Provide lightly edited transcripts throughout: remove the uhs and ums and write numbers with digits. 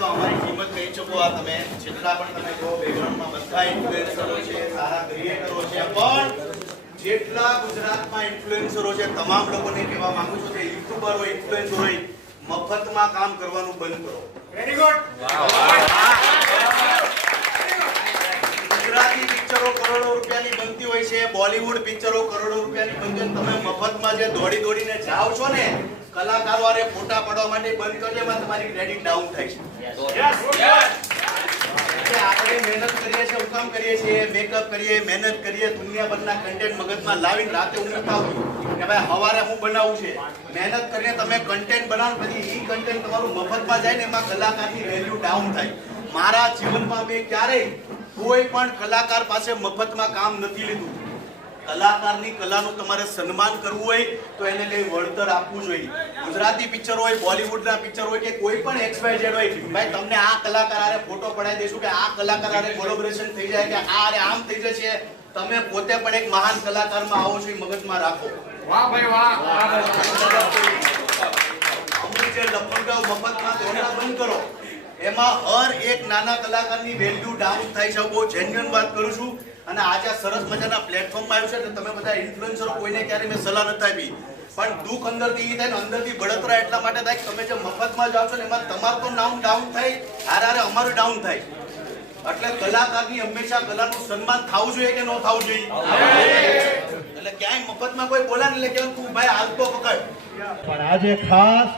તો અમારી કિંમત કહી શકો. આ તમે જેટલા પણ તમે જો બેકગ્રાઉન્ડમાં બધા ઇન્ફ્લુએન્સરો છે, સારા ક્રિએટરો છે, પણ જેટલા ગુજરાતમાં ઇન્ફ્લુએન્સરો છે તમામ લોકોને કહેવા માંગુ છું કે યુટ્યુબર હોય, ઇન્ફ્લુએન્સર હોય, મફતમાં કામ કરવાનું બંધ કરો. Very good. ગુજરાતી પિક્ચરો કરોડો રૂપિયાની બનતી હોય છે, બોલિવૂડ પિક્ચરો કરોડો રૂપિયાની બનતી, તમે મફતમાં જે દોડી દોડીને જાઓ છો ને કલાકારો વારે ફોટા પાડવા માટે બંધ કરજો, એમાં તમારી ક્રેડિટ ડાઉન થાય છે. આપણે મહેનત કરીએ છીએ, કામ કરીએ છીએ, મેકઅપ કરીએ, મહેનત કરીએ, દુનિયાભરના કન્ટેન્ટ મગજમાં લાવીને રાતે ઊંઘતા હોય કે ભાઈ સવારે હું બનાવું છે, મહેનત કરીને તમે કન્ટેન્ટ બનાવો, પછી એ કન્ટેન્ટ તમારું મફતમાં જાય ને એમાં કલાકારની વેલ્યુ ડાઉન થાય. મારા જીવનમાં મેં ક્યારેય કોઈ પણ કલાકાર પાસે મફતમાં કામ નથી લીધું. કલાકારની કલાનું તમારે સન્માન કરવું હોય તો એને કઈ વળતર આપવું જોઈએ. ગુજરાતી પિક્ચર હોય, બોલિવૂડના પિક્ચર હોય કે કોઈ પણ XYZ હોય, ભાઈ તમને આ કલાકાર આરે ફોટો પડાવી દઈશું કે આ કલાકાર આરે કોલેબોરેશન થઈ જાય કે આ આમ થઈ જશે, તમે પોતે પણ એક મહાન કલાકારમાં આવો છો એ મગજમાં રાખો. વાહ ભાઈ વાહ. અમુક જે લફંગાઓ મફતમાં દોડના બંધ કરો, એમાં હર એક નાના કલાકારની વેલ્યુ ડાઉન થાય છે. બહુ જેન્યુઅન વાત કરું છું. અને આજે સરસ મજાના પ્લેટફોર્મમાં આવ્યું છે, તમે બધા ઇન્ફ્લુએન્સરો કોઈને ક્યારે મેં સલાહ નથી આપી, પણ દુઃખ અંદરથી થાય ને અંદરથી બળતરા એટલા માટે થાય કે તમે જે મફતમાં જાઓ છો ને એમાં તમારું તો નામ ડાઉન થાય, હારે અમારું ડાઉન થાય. એટલે કલાકારની હંમેશા કલાનું સન્માન થવું જોઈએ કે ન થવું જોઈએ? એટલે ક્યાંય મફતમાં કોઈ બોલા ને એટલે તું ભાઈ હાલતો પકડ. પણ આજે ખાસ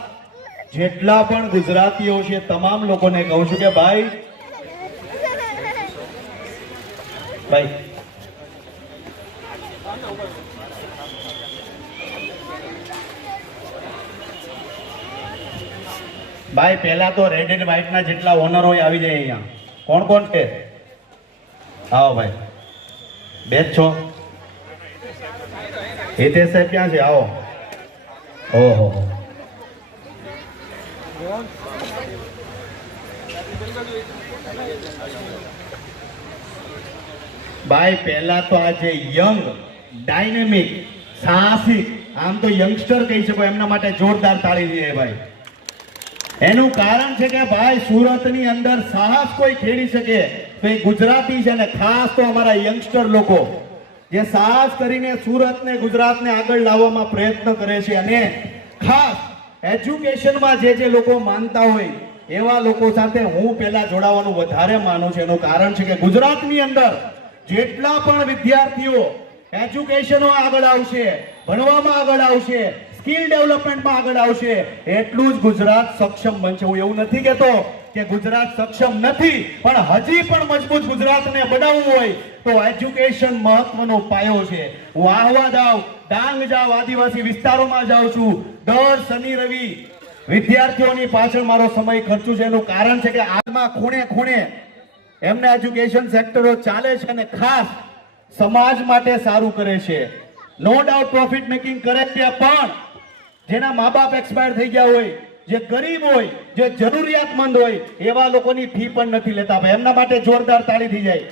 જેટલા પણ ગુજરાતીઓ છે તમામ લોકોને કહું છું કે ભાઈ પહેલા તો રેડ એન્ડ વ્હાઇટ ના જેટલા ઓનર હોય આવી જાય અહીંયા. કોણ કોણ છે? આવો ભાઈ, બેચ છો? હિતેશ સાહેબ ક્યાં છે? આવો. ઓહો, ભાઈ પહેલા તો આ જે યંગ, ડાયનેમિક, સાહસિક, આમ તો યંગસ્ટર કહી શકો, એમના માટે જોરદાર તાળી દઈએ ભાઈ. એનું કારણ છે કે ભાઈ સુરતની અંદર સાહસ કોઈ ખેડી શકે તો એ ગુજરાતી છે, ને ખાસ તો અમારા યંગસ્ટર લોકો જે સાહસ કરીને સુરતને, ગુજરાતને આગળ લાવવામાં પ્રયત્ન કરે છે. અને ખાસ એજ્યુકેશનમાં જે લોકો માનતા હોય એવા લોકો સાથે હું પહેલા જોડાવાનું વધારે માનું છું. એનું કારણ છે કે ગુજરાતની અંદર જેટલા પણ વિદ્યાર્થીઓ એજ્યુકેશનમાં આગળ આવશે, ભણવામાં આગળ આવશે, સ્કિલ ડેવલપમેન્ટમાં આગળ આવશે, એટલું જ ગુજરાત સક્ષમ બનશે. હું એવું નથી કહેતો કે ગુજરાત સક્ષમ નથી, પણ હજી પણ મજબૂત ગુજરાતને બનાવવું હોય તો એજ્યુકેશન મહત્વનો પાયો છે. હું આહવા જાઉં, ડાંગ જાઉં, આદિવાસી વિસ્તારોમાં જાઉં છું, દર શનિ રવિ વિદ્યાર્થીઓની પાછળ મારો સમય ખર્ચું છે. એનું કારણ છે કે આજમાં ખૂણે ખૂણે એમના એજ્યુકેશન સેક્ટરો ચાલે છે અને ખાસ સમાજ માટે સારું કરે છે. નો ડાઉટ પ્રોફિટ મેકિંગ કરે છે, પણ જેના મા બાપ એક્સપાયર થઈ ગયા હોય, જે ગરીબ હોય, જે જરૂરિયાતમંદ હોય એવા લોકોની ફી પણ નથી લેતા. ભાઈ એમના માટે જોરદાર તાળી થઈ જાય.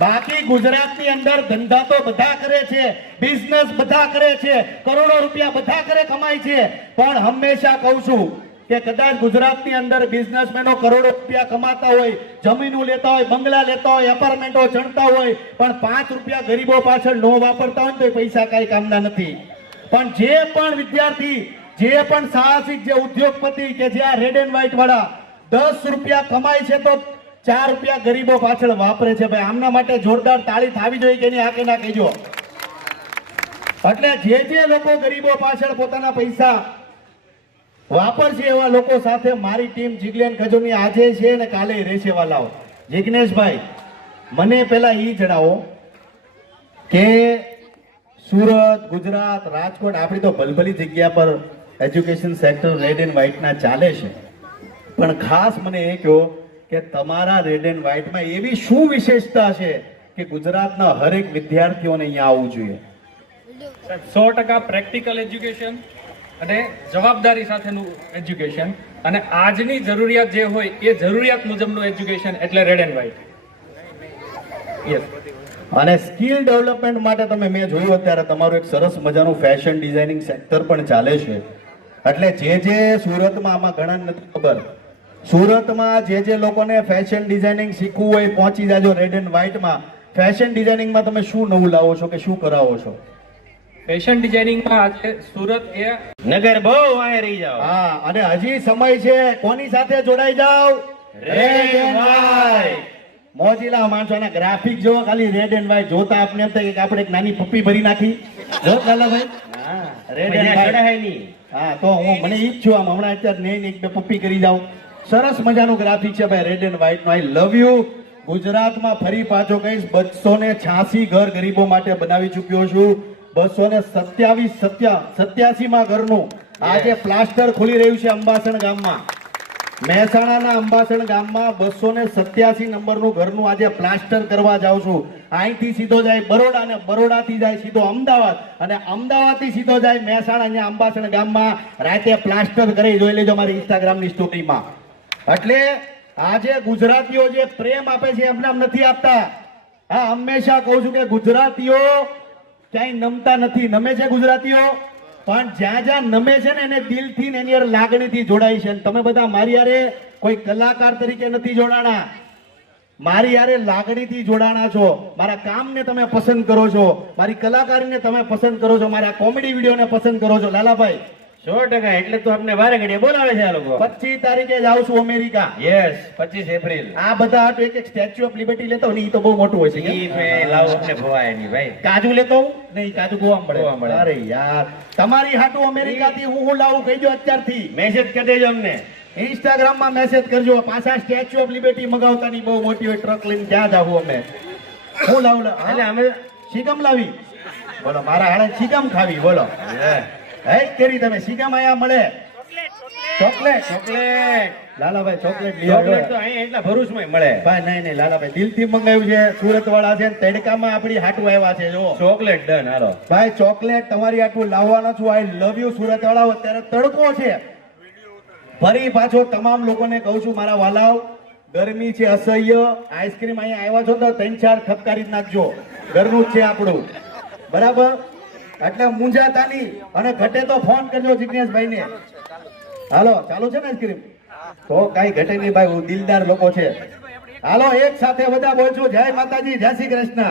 બાકી ગુજરાતની અંદર ધંધા તો બધા કરે છે, બિઝનેસ બધા કરે છે, કરોડો રૂપિયા બધા કરે કમાય છે, પણ હંમેશા કહું છું કે કદાચ ગુજરાતની અંદર બિઝનેસમેનો કરોડો રૂપિયા કમાતા હોય, જમીનો લેતા હોય, બંગલા લેતા હોય, એપાર્ટમેન્ટો ચણતા હોય, પણ 5 રૂપિયા ગરીબો પાછળ નો વાપરતા હોય તો એ પૈસા કઈ કામના નથી. પણ જે પણ વિદ્યાર્થી, જે પણ સાહસિક, જે ઉદ્યોગપતિ કે જે આ રેડ એન્ડ વ્હાઇટ વાળા 10 રૂપિયા કમાય છે તો 4 રૂપિયા ગરીબો પાછળ વાપરે છે. ભાઈ આમના માટે જોરદાર તાળી થાવી જોઈએ કે નહીં? આ કે ના કહેજો. એટલે જે લોકો ગરીબો પાછળ પોતાના પૈસા વાપરશે એવા લોકો સાથે મારી ટીમ જિગ્લેન ખજોની આજે છે ને કાલે રહેશે. વાલાઓ જિગ્નેશભાઈ, મને પેલા એ જણાવો કે સુરત, ગુજરાત, રાજકોટ આપણી તો ભલભલી જગ્યા પર એજ્યુકેશન સેક્ટર રેડ એન્ડ વ્હાઇટના ચાલે છે, પણ ખાસ મને એ કહો કે તમારા રેડ એન્ડ વ્હાઇટમાં એવી શું વિશેષતા છે કે ગુજરાતના હરેક વિદ્યાર્થીઓને અહીંયા આવવું જોઈએ? 100% પ્રેક્ટિકલ એજ્યુકેશન અને જવાબદારી સાથેનું એજ્યુકેશન, અને આજની જરૂરિયાત જે હોય એ જરૂરિયાત મુજબનું એજ્યુકેશન, એટલે રેડ એન્ડ વ્હાઇટ. યસ. અને સ્કિલ ડેવલપમેન્ટ માટે તમે મેં જોયું અત્યારે તમારું એક સરસ મજાનું ફેશન ડિઝાઇનિંગ સેક્ટર પણ ચાલે છે. એટલે જે સુરતમાં આમાં ઘણા નથી ખબર, સુરતમાં જે લોકોને ફેશન ડિઝાઇનિંગ શીખવું હોય પહોંચી જાજો રેડ એન્ડ વ્હાઇટમાં. ફેશન ડિઝાઇનિંગમાં તમે શું નવું લાવો છો કે શું કરાવો છો? ફેશન ડિઝાઇનિંગમાં આજે સુરત એ નગર બહુ વાંહે રહી જાઓ. હા, અને હજી સમય છે. કોની સાથે જોડાઈ જાવ? Red and white. મોજીલા માણસોના ગ્રાફિક જો ખાલી રેડ એન્ડ વ્હાઇટ જોતા આપણે એમ થાય કે આપણે એક નાની પપ્પી ભરી નાખી. જો લાલાભાઈ, હા, રેડ મજા એન્ડ વ્હાઇટ. ચડાય નહીં. હા, તો હું મને ઈ જ છું. આમ હમણાં અત્યારે નહીં એક બે પપ્પી કરી જાઉં. સરસ મજાનું ગ્રાફિક છે ભાઈ રેડ એન્ડ વ્હાઇટ નો. I love you. ગુજરાતમાં ફરી પાછો કહીશ, 286 ઘર ગરીબો માટે બનાવી ચૂક્યો છું. 287 માં ઘરનું આજે પ્લાસ્ટર ખુલી રહ્યું છે અંબાસણ ગામમાં. મહેસાણાના અંબાસણ ગામમાં 287 નંબરનું ઘરનું આજે પ્લાસ્ટર કરવા જાઉં છું. અહીંથી સીધો જાય બરોડા અને બરોડાથી જાય સીધો અમદાવાદ અને અમદાવાદથી સીધો જાય મહેસાણા. અહીંયા અંબાસણ ગામમાં રાતે પ્લાસ્ટર કરી જોઈ લેજો મારી ઇન્સ્ટાગ્રામની સ્ટોરીમાં. એટલે આજે ગુજરાતીઓ જે પ્રેમ આપે છે એમને આમ નથી આપતા. હા, હંમેશા કહું છું કે ગુજરાતીઓ ક્યાંય નમતા નથી. નમે છે ગુજરાતીઓ, પણ જ્યાં જ્યાં નમે છે ને એને દિલથી ને એની હારે લાગણીથી જોડાય છે. અને તમે બધા મારી હારે કોઈ કલાકાર તરીકે નથી જોડાણા, મારી હારે લાગણીથી જોડાણા છો. મારા કામને તમે પસંદ કરો છો, મારી કલાકારીને તમે પસંદ કરો છો, મારા કોમેડી વિડીયોને પસંદ કરો છો. લાલાભાઈ 100%. એટલે તો અમને વારે ઘડીએ બોલાવે છે આ લોકો. 25 તારીખે જાઉં છું અમેરિકા. Yes, 25 April. આ બધા હાટુ એક એક સ્ટેચ્યુ ઓફ લિબર્ટી લેતો ને ઈ તો બહુ મોટું હોય છે. ઈ ફે લાવો અમને ભવાય નહીં ભાઈ. કાજુ લેતો હું? નહીં, કાજુ ગોવા ગોવા મળે. મળે. અરે યાર, તમારી હાટુ અમેરિકાથી હું લાવું કહીજો અત્યારથી. મેસેજ કરી દેજો અમને. ઇન્સ્ટાગ્રામમાં મેસેજ કરજો. પાછા સ્ટેચ્યુ ઓફ લિબર્ટી મગાવતાની બહુ મોટી હોય ટ્રક લઈને ક્યાં જાવું અમે? હું લાવું? એટલે અમે શીગમ લાવી? બોલો, મારા હાડે શીગમ ખાવી? બોલો, હે કેરી તમે શીગમ આયા મળે? ચોકલેટ. ચોકલેટ. લાલાભાઈ ચોકલેટ લઈ ચોકલેટ આવજો. તો અહીંયા એટલા ભરૂચમાં મળે. ભાઈ નહીં નહીં લાલાભાઈ દિલથી મંગાવ્યું છે. સુરત વાળા છે ને તડકામાં આપણી હાટુ આવ્યા છે. જો ચોકલેટ ડન. હાલો ભાઈ ચોકલેટ તમારી આટલું લાવવાનો છું. આઈ લવ યુ સુરત વાળાઓ. અત્યારે તડકો છે. ફરી પાછો તમામ લોકોને કહું છું મારા વાલાઓ, ગરમી છે અસહ્ય. આઈસ્ક્રીમ અહીંયા આવ્યા છો તો 3-4 ખપકારી જ નાખજો. ઘરનું જ છે આપણું, બરાબર? એટલે મુંજાતા નહીં. અને ઘટે તો ફોન કરજો જિગ્નેશભાઈ ને. હાલો, ચાલુ છે ને આઈસ્ક્રીમ? તો કઈ ઘટે નહીં ભાઈ, દિલદાર લોકો છે. હાલો, એક સાથે બધા બોલશું જય માતાજી, જય શ્રી કૃષ્ણ.